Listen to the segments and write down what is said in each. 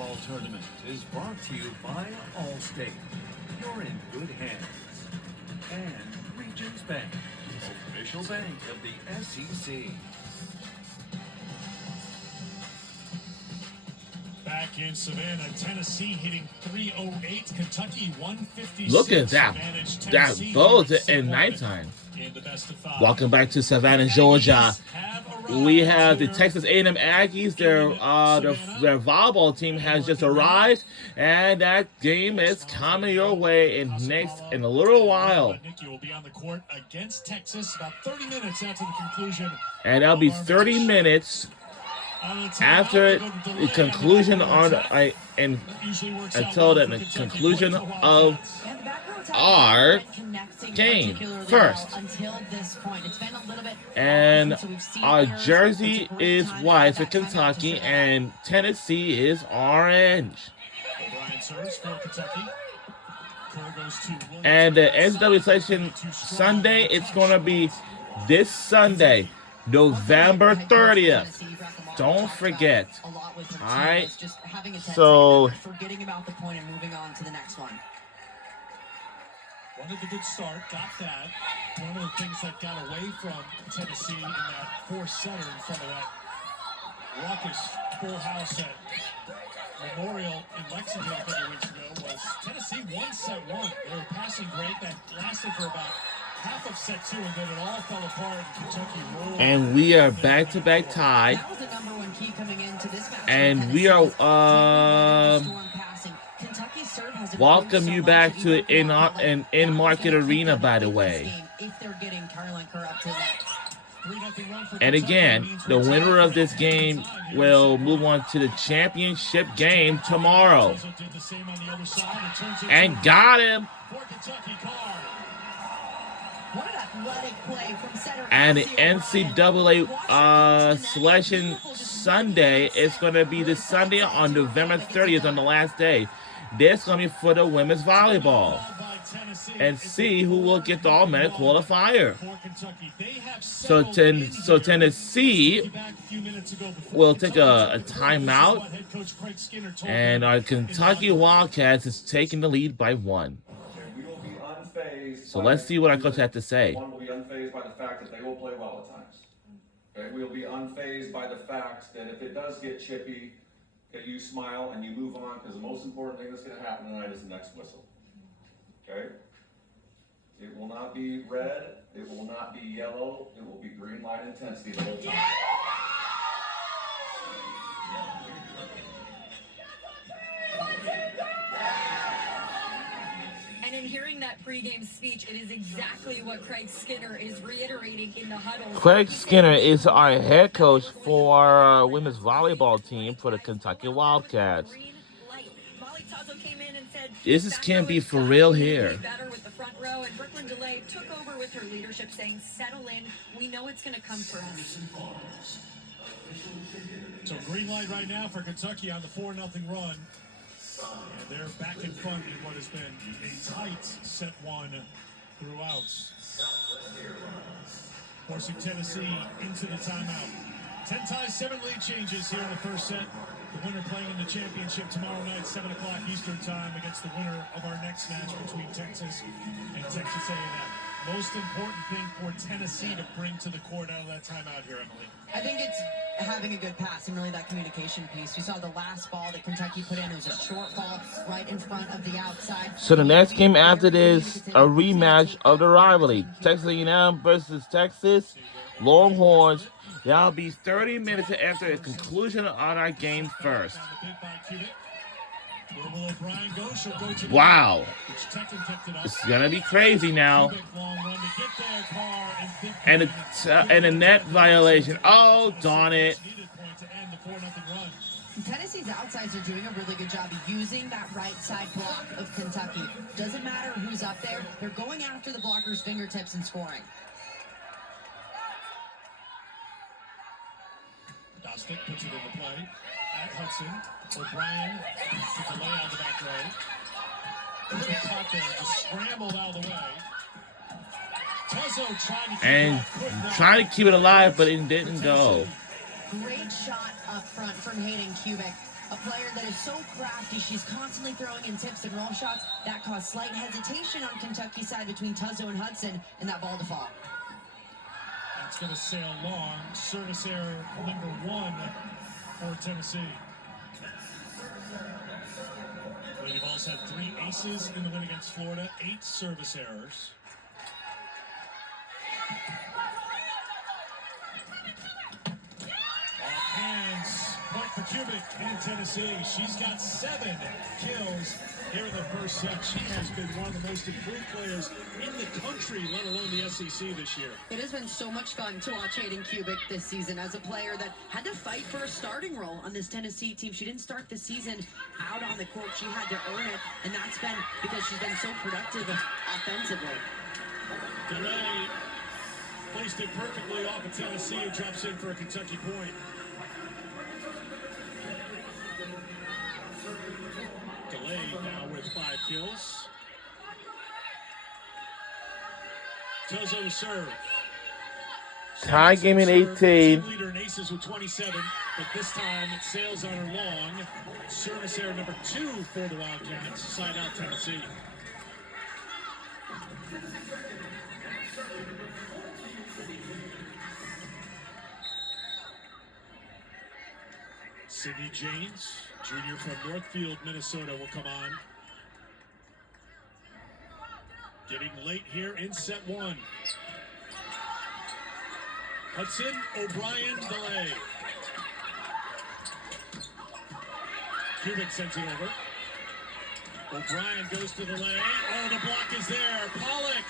volleyball tournament is brought to you by Allstate. You're in good hands. And Regions Bank, official bank of the SEC. Back in Savannah, Tennessee hitting 308, Kentucky 156. Look at that. That both in nighttime. Welcome back to Savannah, Georgia. We have the Texas A&M Aggies. Their volleyball team has just arrived, and that game is coming your way in a little while. Nikki will be on the court against Texas about 30 minutes after the conclusion. And that'll be 30 minutes after the conclusion until the conclusion of our game first. And our jersey is white for Kentucky and Tennessee is orange. And the NCAA selection Sunday, it's going to be this Sunday, November 30th. Don't forget. All right. So forgetting about the point and moving on to the next one. Wanted a good start, got that. One of the things that got away from Tennessee in that four-setter in front of that raucous full house at Memorial in Lexington a couple of weeks ago was Tennessee won set one. They were passing great. That lasted for about half of set two, and then it all fell apart, and Kentucky rolled. And we are back-to-back tie. That was the number one key coming into this match. And we are welcome you back to in-market arena, by the way. And again, the winner of this game will move on to the championship game tomorrow. And got him. And the NCAA selection Sunday is going to be this Sunday on November 30th on the last day. This is going to be for the women's volleyball. And see who will get the automatic qualifier. So Tennessee will take a timeout. And our Kentucky Wildcats is taking the lead by 1. So let's see what our coach had to say. One will be unfazed by the fact that they will play well at times. Okay, we'll be unfazed by the fact that if it does get chippy, that you smile and you move on, because the most important thing that's going to happen tonight is the next whistle. Okay? It will not be red. It will not be yellow. It will be green light intensity the whole time. And in hearing that pregame speech, it is exactly what Craig Skinner is reiterating in the huddle. Craig Skinner is our head coach for our women's volleyball team for the Kentucky Wildcats. This can't be for real here. With the front row, and Brooklyn DeLay took over with her leadership, saying, "Settle in. We know it's going to come for us." So green light right now for Kentucky on the 4-0 run. And they're back in front in what has been a tight set one throughout. Forcing Tennessee into the timeout. 10 ties, 7 lead changes here in the first set. The winner playing in the championship tomorrow night, 7 o'clock Eastern time, against the winner of our next match between Texas and Texas A&M. Most important thing for Tennessee to bring to the court out of that timeout here, Emily? I think it's having a good pass and really that communication piece. We saw the last ball that Kentucky put in. It was a short ball right in front of the outside. So the next game after this, a rematch of the rivalry. Texas A&M versus Texas Longhorns. That'll be 30 minutes after the conclusion on our game first. Wow. It's going to be crazy now. And a net violation. Oh, darn it. Tennessee's outsides are doing a really good job of using that right side block of Kentucky. Doesn't matter who's up there. They're going after the blocker's fingertips and scoring. Dostick puts it into play at Hudson. O'Brien took a lay out the back row. Caught there, just scrambled out of the way. Tuzzo trying to keep it alive, but it didn't go. Great shot up front from Hayden Kubik. A player that is so crafty, she's constantly throwing in tips and roll shots. That caused slight hesitation on Kentucky's side between Tuzzo and Hudson, and that ball to fall. That's going to sail long. Service error number 1 for Tennessee. Lady Vols had 3 aces in the win against Florida, 8 service errors. Off hands, point for Kubik in Tennessee. She's got 7 kills here in the first set. She has been one of the most improved players in the country, let alone the SEC this year. It has been so much fun to watch Hayden Kubik this season as a player that had to fight for a starting role on this Tennessee team. She didn't start the season out on the court. She had to earn it, and that's been because she's been so productive offensively. DeLay placed it perfectly off of Tennessee and drops in for a Kentucky point. DeLay now with 5 kills. Tuzzo to serve. Tie game in Serve, 18. team leader in aces with 27, but this time it sails on her long. Service error number 2 for the Wildcats. Side out Tennessee. Sydney James, junior from Northfield, Minnesota, will come on. Getting late here in set 1. Hudson, O'Brien, DeLay. Kubik sends it over. O'Brien goes to DeLay. Oh, the block is there. Pollock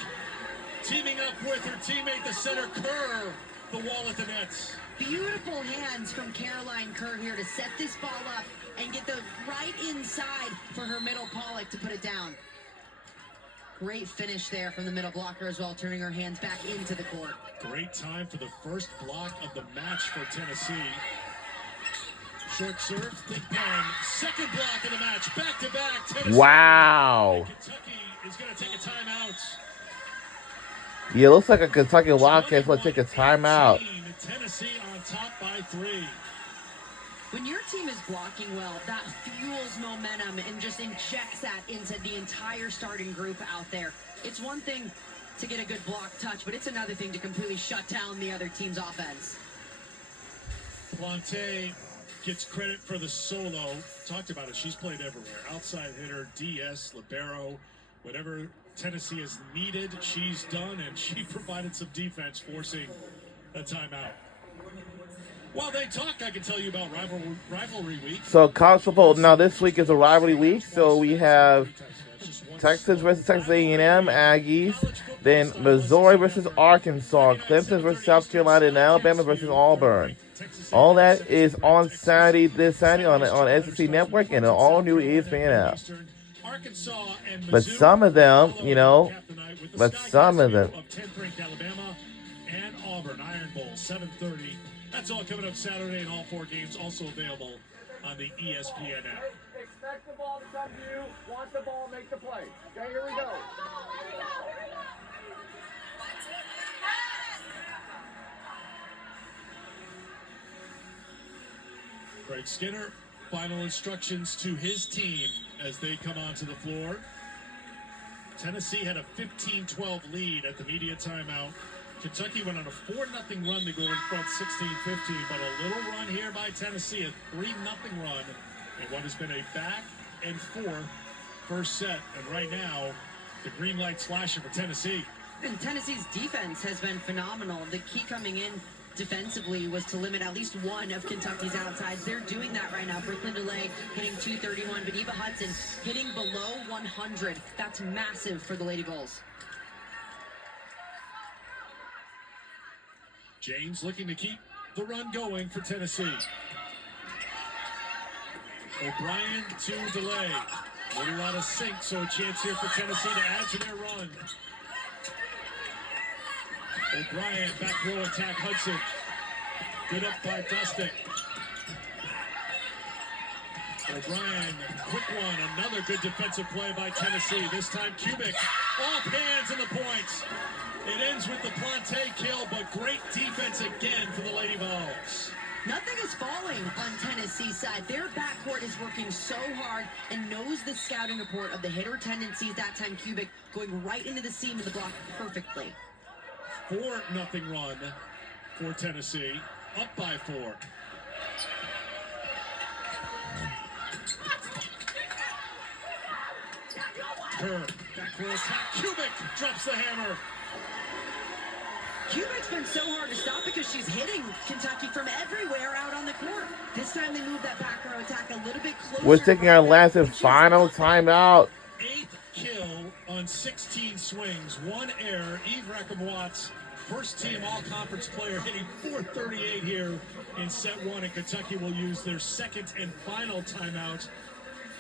teaming up with her teammate, the center Kerr. The wall at the nets. Beautiful hands from Caroline Kerr here to set this ball up and get the right inside for her middle Pollock to put it down. Great finish there from the middle blocker as well, turning her hands back into the court. Great time for the first block of the match for Tennessee. Short serve, big pen. Second block of the match, back to back. Tennessee. Wow. Kentucky is going to take a timeout. Yeah, it looks like a Kentucky Wildcats will take a timeout. Tennessee on top by 3. When your team is blocking well, that fuels momentum and just injects that into the entire starting group out there. It's one thing to get a good block touch, but it's another thing to completely shut down the other team's offense. Plante gets credit for the solo. Talked about it. She's played everywhere. Outside hitter, DS, libero, whatever Tennessee has needed, she's done, and she provided some defense, forcing a timeout. While they talk, I can tell you about rivalry week. So college football, now this week is a rivalry week, so we have Texas versus Texas A&M, Aggies, then Missouri versus Arkansas, Clemson versus South Carolina, and Alabama versus Auburn. All that is on Saturday, this Saturday on SEC Network and an all-new ESPN app. But some of them, you know, Alabama and Auburn, Iron Bowl, 7:30. That's all coming up Saturday, and all 4 games also available on the ESPN app. Expect the ball to come to you. Want the ball, make the play. Okay, here we go. Greg Skinner, final instructions to his team as they come onto the floor. Tennessee had a 15-12 lead at the media timeout. Kentucky went on a 4-0 run to go in front 16-15, but a little run here by Tennessee, a 3-0 run in what has been a back and forth first set. And right now, the green light's flashing for Tennessee. And Tennessee's defense has been phenomenal. The key coming in defensively was to limit at least one of Kentucky's outsides. They're doing that right now. Brooklyn DeLay hitting 231, but Eva Hudson hitting below 100. That's massive for the Lady Vols. James looking to keep the run going for Tennessee. O'Brien to DeLay. Little out of sync, so a chance here for Tennessee to add to their run. O'Brien, back row attack, Hudson. Good up by Dustin. O'Brien, quick one. Another good defensive play by Tennessee. This time Kubik off hands in the points. It ends with the Plante kill, but great defense again for the Lady Vols. Nothing is falling on Tennessee's side. Their backcourt is working so hard and knows the scouting report of the hitter tendencies. That time Kubik going right into the seam of the block perfectly. 4-0 run for Tennessee. Up by 4. Kerr, back row attack. Kubik drops the hammer. Kubik's been so hard to stop because she's hitting Kentucky from everywhere out on the court. This time they moved that back row attack a little bit closer. We're taking our last and final timeout. 8th kill on 16 swings. 1 error. Eve Reckham-Watts, first team all-conference player, hitting .438 here in set 1. And Kentucky will use their second and final timeout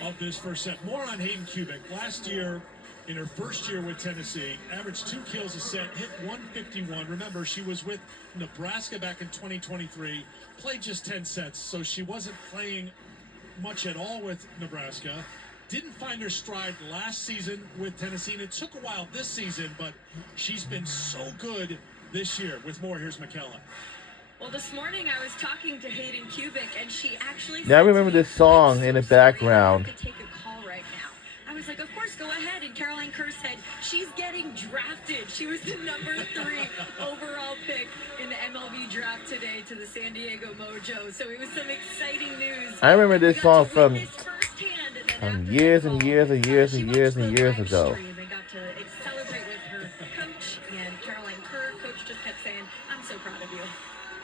of this first set. More on Hayden Kubik. Last year, in her first year with Tennessee, averaged 2 kills a set, hit .151. Remember, she was with Nebraska back in 2023, played just 10 sets, so she wasn't playing much at all with Nebraska. Didn't find her stride last season with Tennessee, and it took a while this season, but she's been so good this year. With more, here's Michaela. Well, this morning I was talking to Hayden Kubik, and she actually. Now I remember this song in the background. I could take a call right now. I was like, of course, go ahead. And Caroline Kerr said she's getting drafted. She was the number 3 overall pick in the MLB draft today to the San Diego Mojo. So it was some exciting news. I remember this song from years and years and years and She years and watched the years live ago. stream and got to celebrate with her coach and Caroline Kerr. Coach just kept saying, "I'm so proud of you."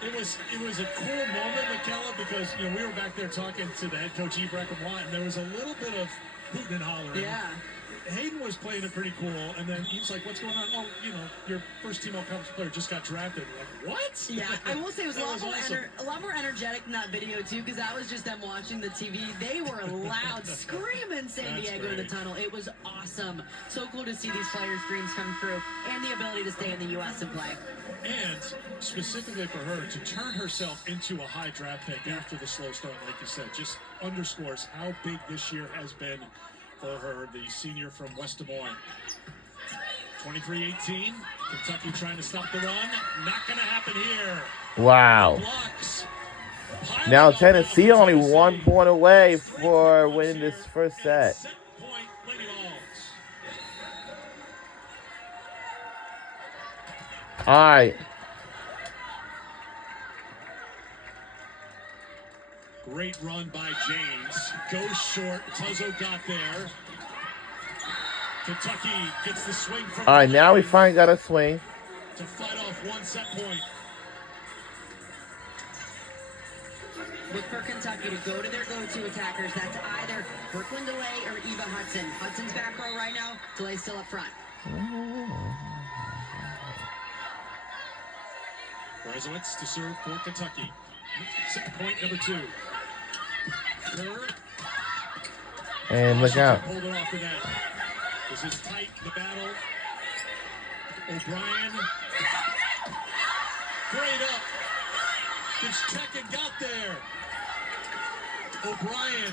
It was a cool moment, Michaela, because we were back there talking to the head coach Eve Reckham-Watt, and there was a little bit of hooting and hollering. Yeah. Hayden was playing it pretty cool, and then Eve's like, "What's going on?" "Oh, your first team all-conference player just got drafted." We're like, what? Yeah, I will say it was, That was awesome. a lot more energetic in that video too, because that was just them watching the TV. They were loud, screaming San That's Diego in the great. tunnel. It was awesome. So cool to see these players' dreams come true and the ability to stay in the U.S. and play. And specifically for her to turn herself into a high draft pick after the slow start, like you said, just underscores how big this year has been for her, the senior from West Des Moines. 23-18, Kentucky trying to stop the run. Not going to happen here. Wow. Blocks. Now Tennessee only 1 point away for winning this first set. Set point, Lady Vols. All right. Great run by James. Goes short. Tuzzo got there. Kentucky gets the swing from. All right, now we finally got a swing. To fight off 1 set point. Look for Kentucky to go to their go-to attackers. That's either Brooklyn DeLay or Eva Hudson. Hudson's back row right now. DeLay's still up front. Brezowitz to serve for Kentucky. Set point number 2. Kerr. And look out. Hold it off the net. This is tight, the battle. O'Brien. Great up. Fitzchekin got there. O'Brien.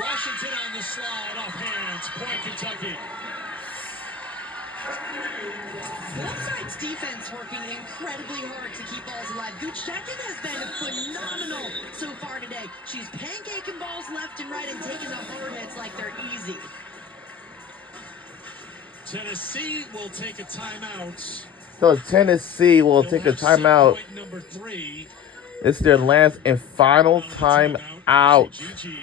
Washington on the slide, off hands. Point Kentucky. Both sides defense working incredibly hard to keep balls alive. Fitzchekin has been phenomenal so far today. She's pancaking balls left and right and taking the hard hits like they're easy. Tennessee will take a timeout. So Tennessee will They'll take a have set timeout. point number 3. It's their last and final time out. GG.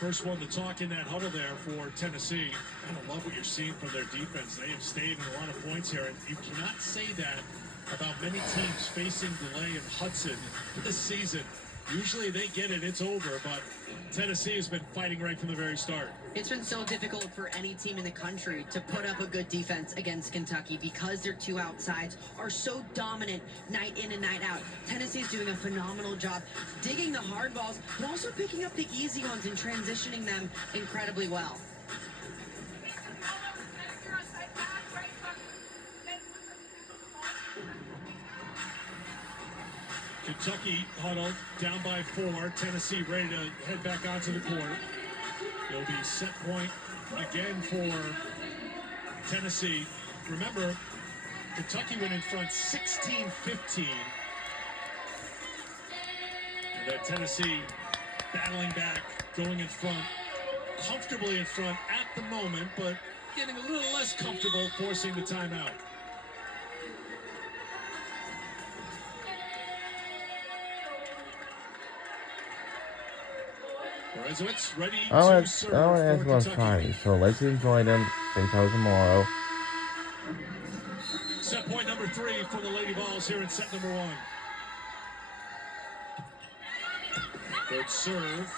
First one to talk in that huddle there for Tennessee. I love what you're seeing from their defense. They have stayed in a lot of points here, and you cannot say that about many teams facing DeLay and Hudson this season. Usually they get it, it's over, but Tennessee has been fighting right from the very start. It's been so difficult for any team in the country to put up a good defense against Kentucky because their 2 outsides are so dominant night in and night out. Tennessee's doing a phenomenal job digging the hard balls, but also picking up the easy ones and transitioning them incredibly well. Kentucky huddled down by 4. Tennessee ready to head back onto the court. It'll be set point again for Tennessee. Remember, Kentucky went in front 16-15 That Tennessee battling back, going in front, comfortably in front at the moment, but getting a little less comfortable, forcing the timeout. Berezowitz ready to serve I want to ask for you on Kentucky. Friday, so let's enjoy them. Same time tomorrow. Set point number 3 for the Lady Vols here in set number 1. Good serve.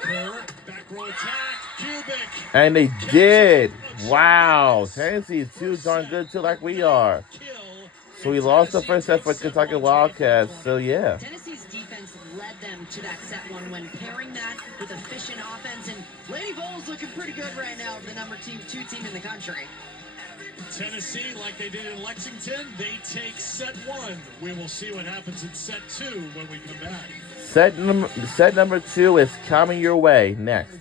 Kerr, back row attack. Cubic. And they did. Wow. Tennessee's too darn good too, like we are. Kill. So we lost the first set for Kentucky Wildcats. So yeah. Tennessee's defense led them to that set one when pairing that with efficient offense, and Lady Vols looking pretty good right now, the number 2 team in the country. Tennessee, like they did in Lexington, they take set 1. We will see what happens in set 2 when we come back. Set number 2 is coming your way next.